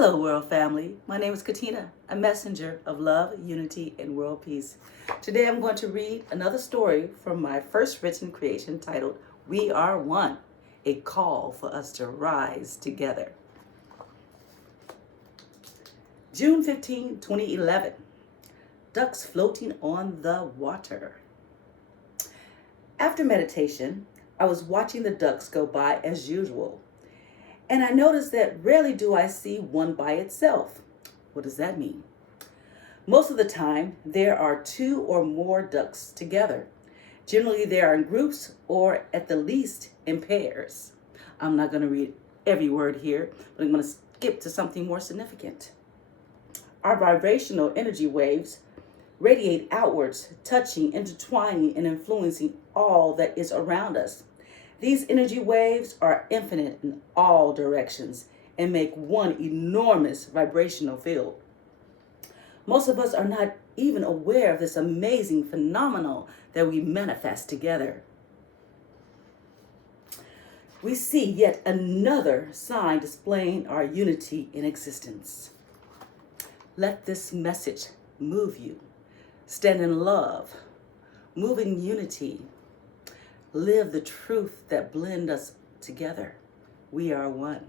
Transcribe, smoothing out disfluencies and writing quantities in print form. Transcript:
Hello, world family. My name is Katina, a messenger of love, unity, and world peace. Today I'm going to read another story from my first written creation titled, We Are One, a call for us to rise together. June 15, 2011. Ducks floating on the water. After meditation, I was watching the ducks go by as usual. And I noticed that rarely do I see one by itself. What does that mean? Most of the time, there are two or more ducks together. Generally, they are in groups or at the least in pairs. I'm not going to read every word here, but I'm going to skip to something more significant. Our vibrational energy waves radiate outwards, touching, intertwining, and influencing all that is around us. These energy waves are infinite in all directions and make one enormous vibrational field. Most of us are not even aware of this amazing phenomenon that we manifest together. We see yet another sign displaying our unity in existence. Let this message move you. Stand in love, move in unity. Live the truth that blend us together. We are one.